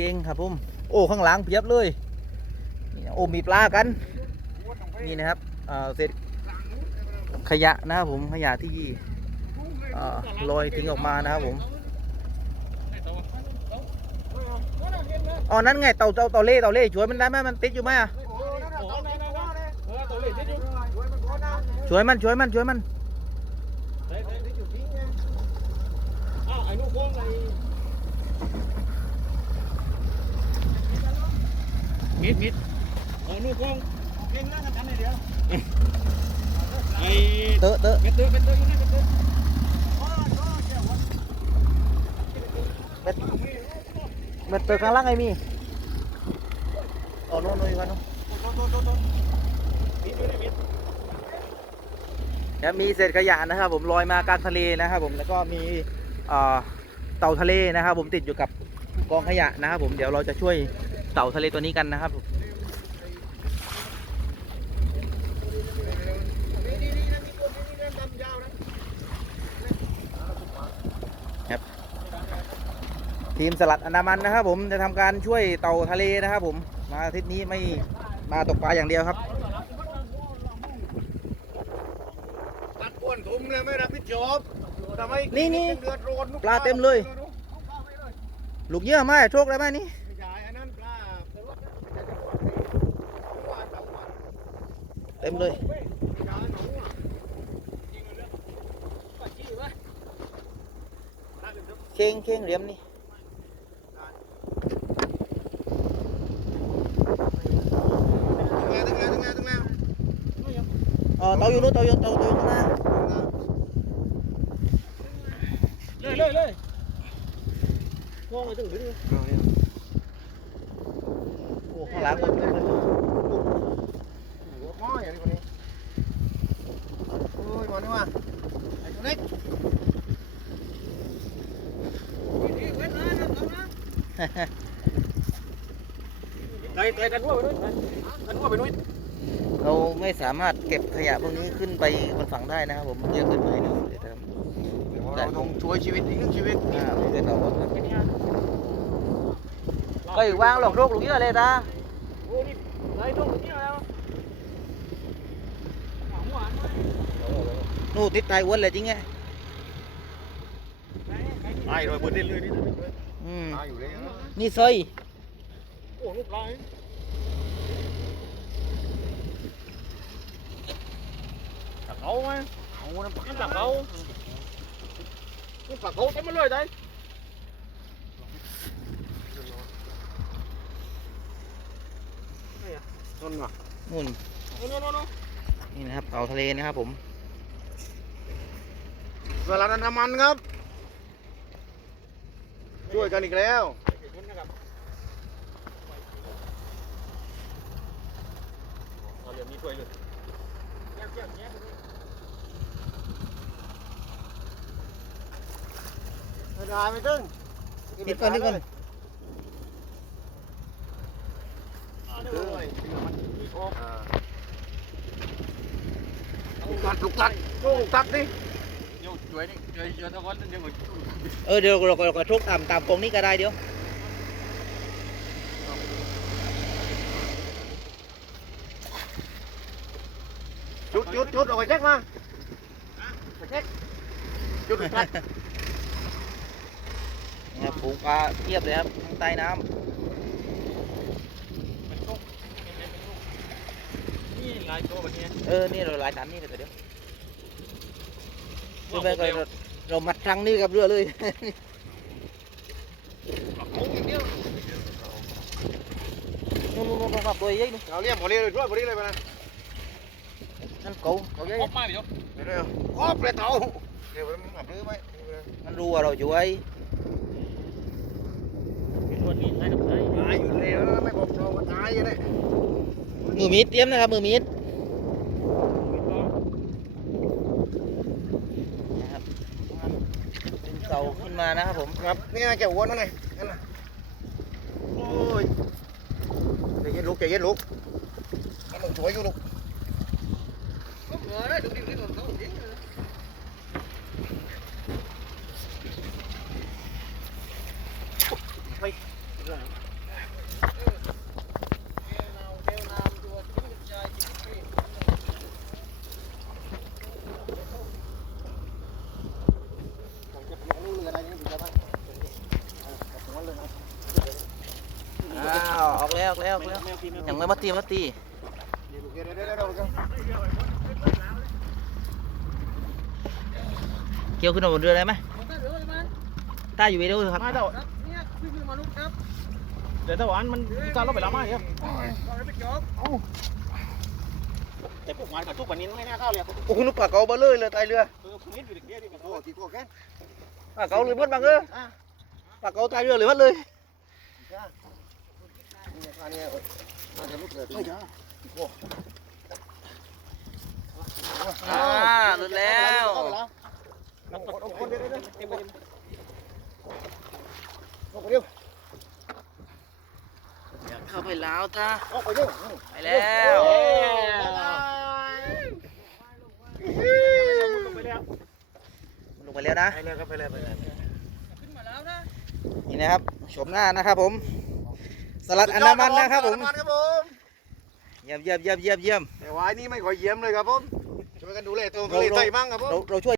เก่งครับผมโอ้ข้างหลังเพียบเลยนี่นะโอ้มีปลากันนี่นะครับเศษขยะนะครับผมขยะที่เอ่อลอยทิ้งออกมานะครับผมอ๋อนั่นไงเต่าเต่าเต่าเล่เต่าเล่ช่วยมันได้ไหมมันติดอยู่ไหมอะช่วยมันช่วยมันช่วยมัน มิดมิดเอาลูกกองเก่งแล้วกันทำเดียวไอ้เตอะเตอะเม็ดเตอร์เม็ดเตอร์อยู่นี่เม็ดเตอร์เบ็ดเบ็ดเตอะข้างล่างไงมีอ๋อโน่นโน่นอีกวันโน่นมิดอยู่นี่มิดครับมีเศษขยะนะครับผมลอยมากลางทะเลนะครับผมแล้วก็มีเอ่อเต่าทะเลนะครับผมติดอยู่กับกองขยะนะครับผมเดี๋ยวเราจะช่วยเต่าทะเลตัวนี้กันนะครับผมครับ ทีมสลัดอันดามันนะครับ ผมจะทำการช่วยเต่าทะเลนะครับ ผมมาอาทิตย์นี้ไม่มาตกปลาอย่างเดียวครับตัดก้นทุ่มเลยไม่รับผิดชอบทำไมนี่นี่เดือดร้อนปลาเต็มเลย ลูกเยื่อไหมโชคได้ไหมนี่ไม่ใช่อันนั้นปลา เต็มเลยเข่งเข่งเหลี่ยมนี่ถึงแล้วถึงแล้วถึงแล้วถึงแล้วเออเตาอยู่นู้นเตาอยู่เตาเตาอยู่ข้างหน้าเลยเลยเลยงงไปถึงดึงโอ้ข้างหลังหมดเลย หม้ออย่างนี้คนนี้โอ้ยมานี่ว่าไอ้ตัวเล็กไต่ไต่กันหัวไปด้วยกันหัวไปด้วยเราไม่สามารถเก็บขยะพวกนี้ขึ้นไปบนฝั่งได้นะครับผมเยอะเกินไปนะเดี๋ยวทำเราต้องช่วยชีวิตอีกหนึ่งชีวิตอ่าไม่เกินเราครับก็อยู่ว่างหลอกโรคลูกเยื่อเลยตาโอ้นี่ไล่ตรงนี้แล้ว นู่นติดตายอ้วนเลยจริงไงไอ้รอยบนเด่นเลยนี่อืมตายอยู่เลยนี่ซอยโอ้ลูกปลาตักเขาไหมเอาน้ำปักตักเขาน้ำปักเขาเต็มมาเลยได้นนว่ะนู่นนนนนนี่นะครับเต่าทะเลนะครับผม เวลาน้ำมันครับ ช่วยกันอีกแล้ว เอาเดี๋ยวนี้ช่วยเลยไม่ได้ไม่ตึ้งนิดก่อนนิดก่อนลูกตัดลูกตัดลูกตัดดิ ช่วยนี่ช่วยช่วยทุกคนเดี๋ยวเออเดี๋ยวเราเรากระทุกตามตามกรงนี้ก็ได้เดี๋ยวจุดจุดจุดเอาไปเช็คมาไปเช็คจุดลูกตัดนะครับฝูงปลาเทียบเลยครับข้างใต้น้นี่ลายโตแบบนี้ำเออ นี่เราหลายตันนี่เลยเดี๋ยว เดี๋ยวไปก่อนเราเรามัดทรังนี่กับเรือเลยโอ้ยเดียวนู่นนู่นนู่นครับตัวใหญ่นู่นเราเรียกพอดีเลยด้วยพอดีเลยไปนะนั่นเก๋าเขาใหญ่ครบมาเดี๋ยวเดี๋ยวครบเลยเต่าเดี๋ยวมันหับรื้อไหมมันรู้ว่าเราอยู่ไอ้ตายอยู่เลยไม่บอกเราว่าตายยังไงมือมีดเตรียมนะครับมือมีดนะครับ เป็นเสาขึ้นมานะครับผมครับนี่ไงแกอ้วนนั่นไงนั่นน่ะโอ้ยใจเย็นลูกใจเย็นลูกมันต้องช่วยอยู่ลูกไป แล้ว ออกแล้วออกแล้วยังไม่มาตีมาตีเดี๋ยวเดี๋ยวเดี๋ยวเดี๋ยวเดี๋ยวเกี่ยวขึ้นมาบนเรือได้ไหมตาอยู่วิดีโอครับมาเดี๋ยวเดี๋ยวตะวันมันมีการลบไปแล้วมาเดี๋ยวแต่พวกมันกับทุกวันนี้ไม่น่าเข้าเลยโอ้คุณนุกปากเกาเบลเลยเลยตายเรือเออพวกนี้อยู่เด็กเดียวดิโอ้ตีตัวแค่ปากเกาเลยเบิดบังเออปากเกาตายเรือเลยเบิดเลยเนี่ย อ่าลุดแล้วอยากเข้าไปแล้วท่าไปแล้วลงไปแล้วนะไปแล้วก็ไปแล้วไปแล้วขึ้นี่นะครับชมหน้านะครับผม สลัดอันดามันนะครับผมครับผมเยี่ยมเยี่ยมเยี่ยมเยี่ยมเยี่ยมแต่ว่านี่ไม่ค่อยเยี่ยมเลยครับผมช่วยกันดูแลตัวทะเลไทยบ้างครับผมเราเราช่วย